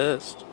Test.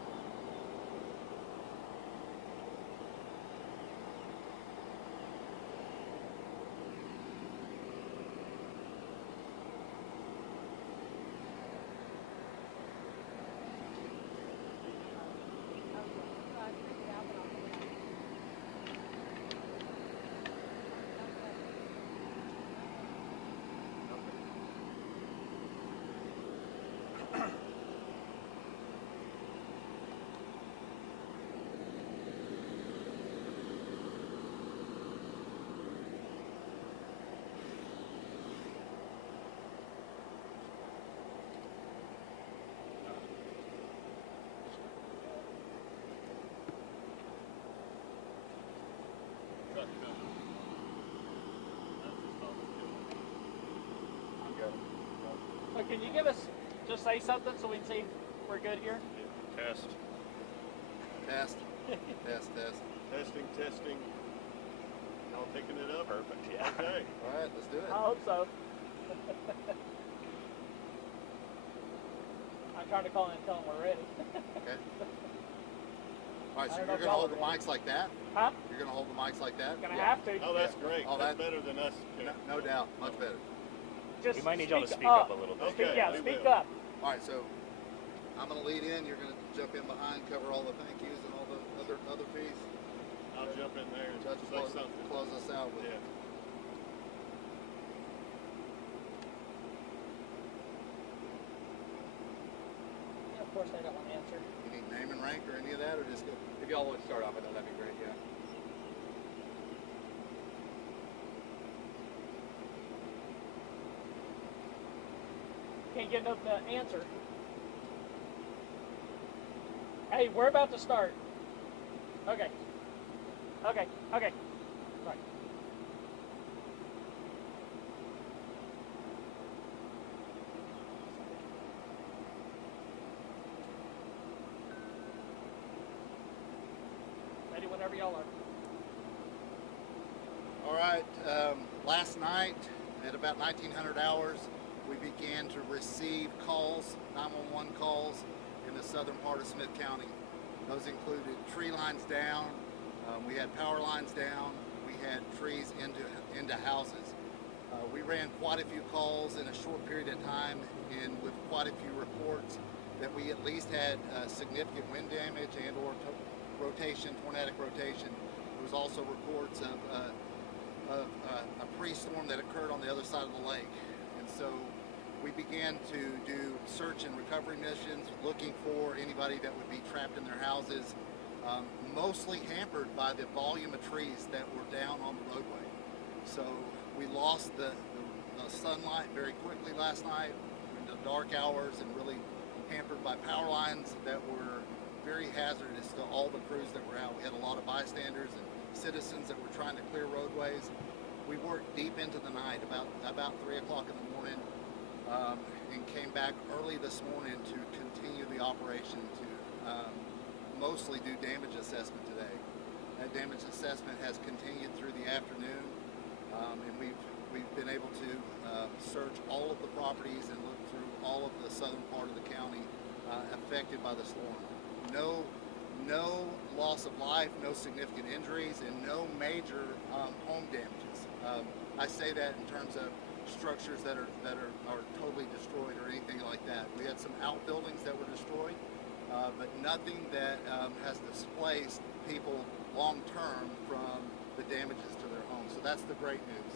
So can you give us, just say something so we can see we're good here? Test. Test. Test. Testing. Y'all picking it up? Perfect. Yeah. Okay. All right, let's do it. I hope so. I'm trying to call in and tell them we're ready. Okay. All right, so I don't you're know if going to y'all hold the are ready. mics like that? Huh? You're going to hold the mics like that? Gonna have to. Oh, that's great. Oh, that's that- better than us. No doubt. Much better. Just We might need y'all to speak speak up a little bit. Okay. Yeah, we speak will. up. All right, so I'm going to lead in. You're going to jump in behind, cover all the thank yous and all the other fees. I'll jump in there and Judge, say something. close us out with Yeah. Yeah, of course, I don't want to answer. You need name and rank or any of that, or just go? If y'all would start off with that, that'd be great, yeah. Can't get enough to answer. Hey, we're about to start. Okay. Right. Ready whenever y'all are. All right, last night at about 1900 hours, we began to receive calls, 911 calls in the southern part of Smith County. Those included tree lines down, we had power lines down, we had trees into houses. We ran quite a few calls in a short period of time, and with quite a few reports that we at least had significant wind damage and or tornadic rotation. There was also reports of a pre-storm that occurred on the other side of the lake. And so we began to do search and recovery missions, looking for anybody that would be trapped in their houses, mostly hampered by the volume of trees that were down on the roadway. So we lost the sunlight very quickly last night in the dark hours, and really hampered by power lines that were very hazardous to all the crews that were out. We had a lot of bystanders and citizens that were trying to clear roadways. We worked deep into the night, about 3 o'clock in the morning, and came back early this morning to continue the operation to mostly do damage assessment today. That damage assessment has continued through the afternoon, and we've been able to search all of the properties and look through all of the southern part of the county affected by the storm. No loss of life, no significant injuries, and no major home damages. I say that in terms of structures that are totally destroyed or anything like that. We had some outbuildings that were destroyed, but nothing that has displaced people long term from the damages to their homes. So that's the great news.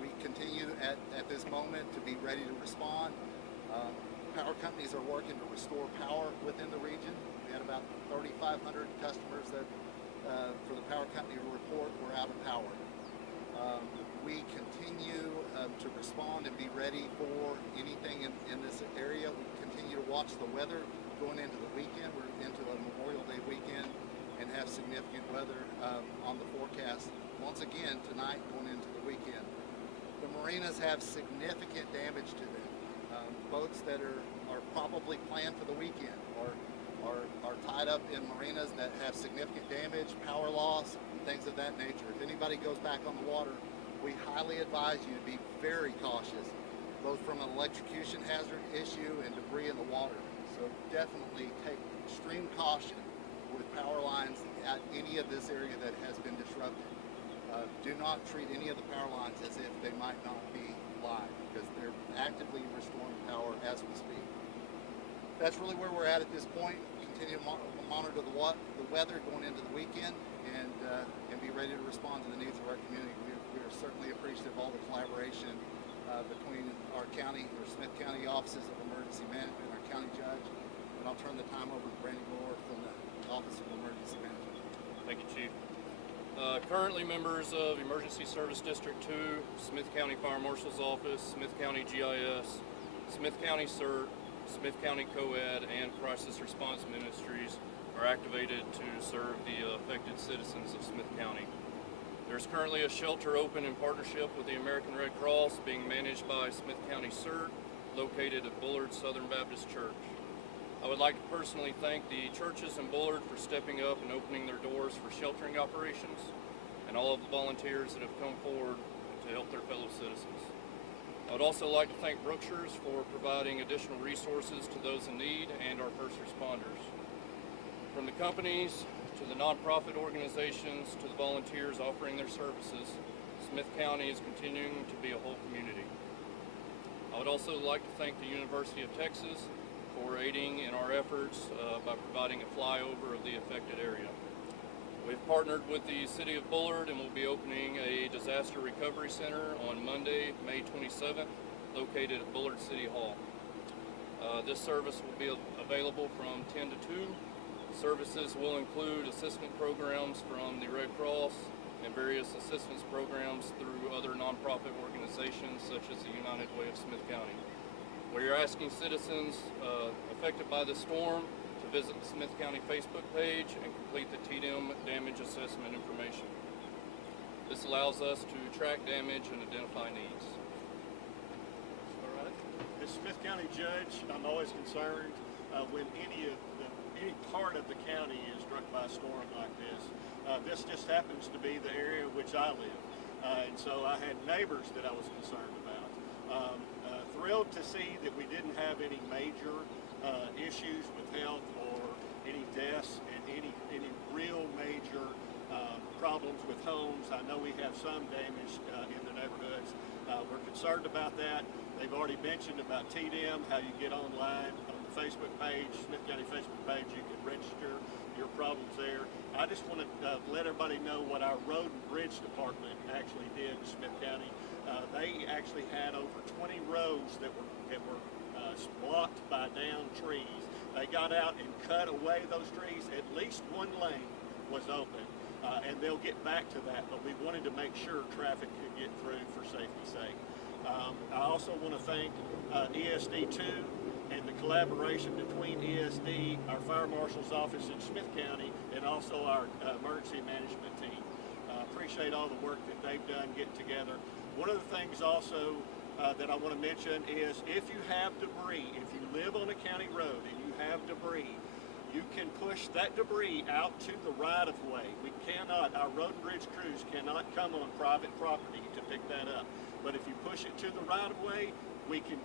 We continue at this moment to be ready to respond. Power companies are working to restore power within the region. We had about 3,500 customers that, for the power company to report, were out of power. We continue to respond and be ready for anything in this area. We continue to watch the weather going into the weekend. We're into a Memorial Day weekend and have significant weather on the forecast once again tonight going into the weekend. The marinas have significant damage to them. Boats that are probably planned for the weekend are tied up in marinas that have significant damage, power loss, things of that nature. If anybody goes back on the water, we highly advise you to be very cautious, both from an electrocution hazard issue and debris in the water. So definitely take extreme caution with power lines at any of this area that has been disrupted. Do not treat any of the power lines as if they might not be live, because they're actively restoring power as we speak. That's really where we're at this point. Continue to monitor the weather going into the weekend, and be ready to respond to the needs of our community. We are certainly appreciative of all the collaboration between our county, or Smith County Offices of Emergency Management, and our county judge. And I'll turn the time over to Brandon Moore from the Office of Emergency Management. Thank you, Chief. Currently members of Emergency Service District 2, Smith County Fire Marshal's Office, Smith County GIS, Smith County CERT, Smith County Co-Ed, and Crisis Response Ministries are activated to serve the affected citizens of Smith County. There's currently a shelter open in partnership with the American Red Cross being managed by Smith County CERT, located at Bullard Southern Baptist Church. I would like to personally thank the churches in Bullard for stepping up and opening their doors for sheltering operations, and all of the volunteers that have come forward to help their fellow citizens. I would also like to thank Brookshire's for providing additional resources to those in need and our first responders. From the companies to the nonprofit organizations to the volunteers offering their services, Smith County is continuing to be a whole community. I would also like to thank the University of Texas for aiding in our efforts by providing a flyover of the affected area. We've partnered with the City of Bullard and will be opening a disaster recovery center on Monday, May 27th, located at Bullard City Hall. This service will be available from 10 to 2. Services will include assistance programs from the Red Cross and various assistance programs through other nonprofit organizations such as the United Way of Smith County. We are asking citizens affected by the storm to visit the Smith County Facebook page and complete the TDM damage assessment information. This allows us to track damage and identify needs. All right. As Smith County Judge, I'm always concerned when any part of the county is struck by a storm like this. This just happens to be the area in which I live, and so I had neighbors that I was concerned about. Thrilled to see that we didn't have any major issues with health or any deaths and any real major problems with homes. I know we have some damage in the neighborhoods. We're concerned about that. They've already mentioned about TDM, how you get online on the Facebook page, Smith County Facebook page. You can register your problems there. I just want to let everybody know what our Road and Bridge Department actually did in Smith County. They actually had over 20 roads that were blocked by downed trees. They got out and cut away those trees. At least one lane was open, and they'll get back to that, but we wanted to make sure traffic could get through for safety's sake. I also want to thank ESD2 and the collaboration between ESD, our Fire Marshal's Office in Smith County, and also our emergency management team. Appreciate all the work that they've done getting together. One of the things also that I want to mention is if you have debris, if you live on a county road and you have debris, you can push that debris out to the right-of-way. We cannot, our road and bridge crews cannot come on private property to pick that up. But if you push it to the right-of-way, we can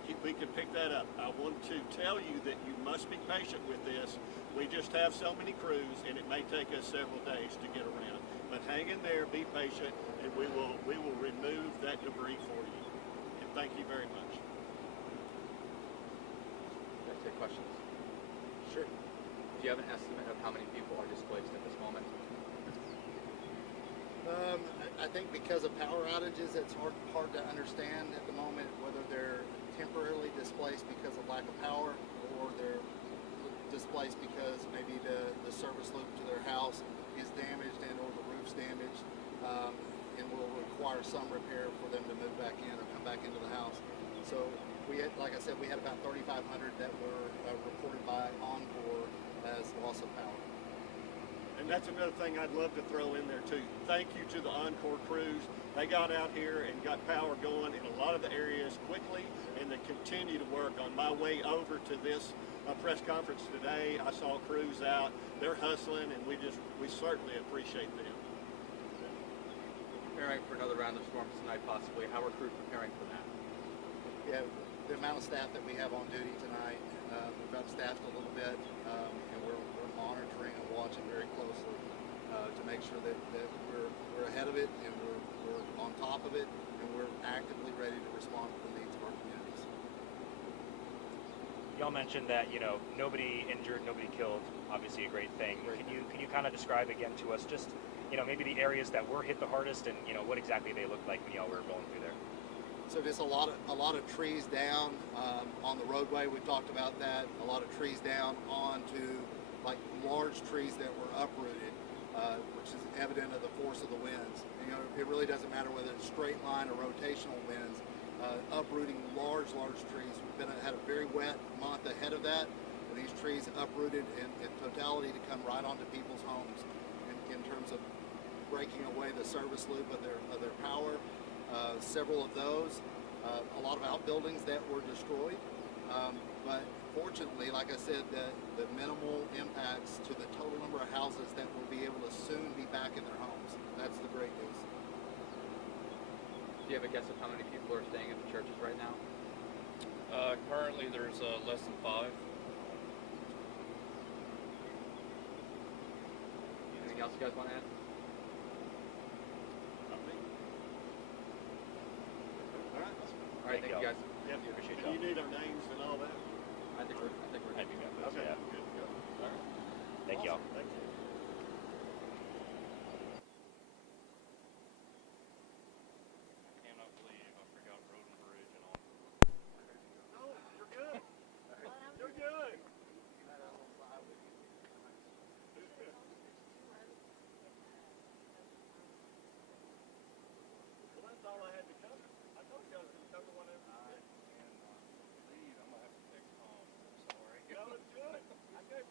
pick that up. I want to tell you that you must be patient with this. We just have so many crews, and it may take us several days to get around. But hang in there, be patient, and we will remove that debris for you. And thank you very much. Can I take questions? Sure. Do you have an estimate of how many people are displaced at this moment? I think because of power outages, it's hard to understand at the moment whether they're temporarily displaced because of lack of power, or they're displaced because maybe the service loop to their house is damaged and or the roof's damaged, and will require some repair for them to move back in or come back into the house. So we had, like I said, we had about 3,500 that were reported by Encore as loss of power. And that's another thing I'd love to throw in there too. Thank you to the Encore crews. They got out here and got power going in a lot of the areas quickly, and they continue to work. On my way over to this press conference today, I saw crews out. They're hustling, and we certainly appreciate them. Preparing for another round of storms tonight, possibly. How are crews preparing for that? Yeah, the amount of staff that we have on duty tonight, We've upstaffed a little bit, and we're monitoring and watching very closely to make sure that we're ahead of it and we're on top of it, and we're actively ready to respond to the needs of our communities. Y'all mentioned that nobody injured, nobody killed. Obviously, a great thing. Can you kind of describe again to us just maybe the areas that were hit the hardest and what exactly they looked like when y'all were going through there? So just a lot of trees down on the roadway. We talked about that. A lot of trees down onto like large trees that were uprooted, which is evident of the force of the winds. It really doesn't matter whether it's straight line or rotational winds. Uprooting large trees. We've had a very wet month ahead of that. And these trees uprooted in totality to come right onto people's homes in terms of breaking away the service loop of their power. Several of those, a lot of outbuildings that were destroyed, but fortunately, like I said, the minimal impacts to the total number of houses that will be able to soon be back in their homes. That's the great news. Do you have a guess of how many people are staying at the churches right now? Currently, there's less than 5. Anything else you guys want to add? All right. All right, thank you guys. Yeah. Appreciate Do you need our names and all that? I think we're I think good. that was, Okay. yeah.